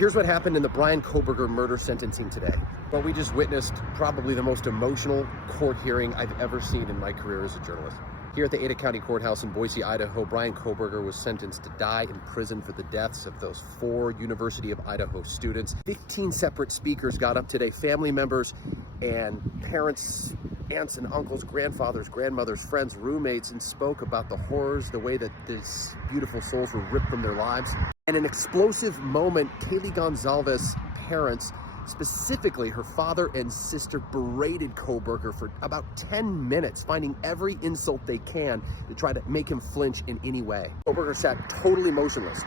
Here's what happened in the Bryan Kohberger murder sentencing today. Well, we just witnessed probably the most emotional court hearing I've ever seen in my career as a journalist. Here at the Ada County Courthouse in Boise, Idaho, Bryan Kohberger was sentenced to die in prison for the deaths of those 4 University of Idaho students. 15 separate speakers got up today, family members and parents, aunts and uncles, grandfathers, grandmothers, friends, roommates, and spoke about the horrors, the way that these beautiful souls were ripped from their lives. And an explosive moment, Kaylee Gonzalez's parents, specifically her father and sister, berated Kohberger for about 10 minutes, finding every insult they can to try to make him flinch in any way. Kohberger sat totally motionless.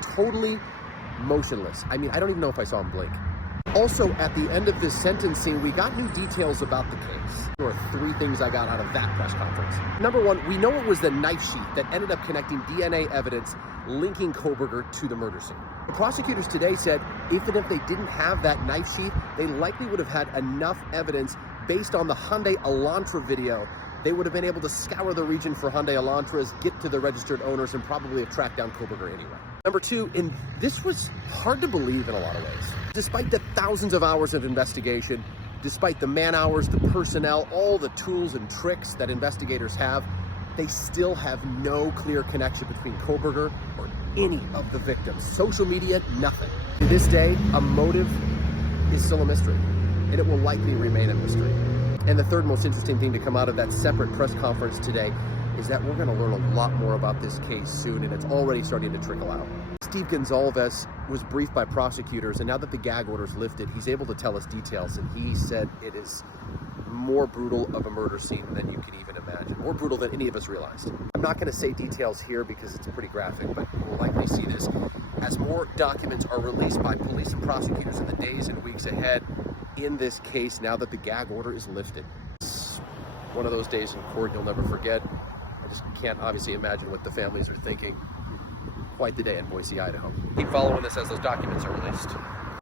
I mean, I don't even know if I saw him blink. Also, at the end of this sentencing, we got new details about the case. There were 3 things I got out of that press conference. Number 1, we know it was the knife sheath that ended up connecting DNA evidence linking Kohberger to the murder scene. The prosecutors today said even if they didn't have that knife sheath, they likely would have had enough evidence based on the Hyundai Elantra video. They would have been able to scour the region for Hyundai Elantras, get to the registered owners, and probably have tracked down Kohberger anyway. Number 2, and this was hard to believe in a lot of ways. Despite the thousands of hours of investigation, despite the man hours, the personnel, all the tools and tricks that investigators have, they still have no clear connection between Kohberger or any of the victims. Social media, nothing. To this day, a motive is still a mystery, and it will likely remain a mystery. And the third most interesting thing to come out of that separate press conference today is that we're going to learn a lot more about this case soon, and it's already starting to trickle out. Steve Gonzalez was briefed by prosecutors, and now that the gag order's lifted, he's able to tell us details, and he said it is more brutal of a murder scene than you can even imagine, more brutal than any of us realized. I'm not going to say details here because it's pretty graphic, but we'll likely see this as more documents are released by police and prosecutors in the days and weeks ahead in this case now that the gag order is lifted. It's one of those days in court you'll never forget. I just can't obviously imagine what the families are thinking. Quite the day in Boise, Idaho. Keep following us as those documents are released.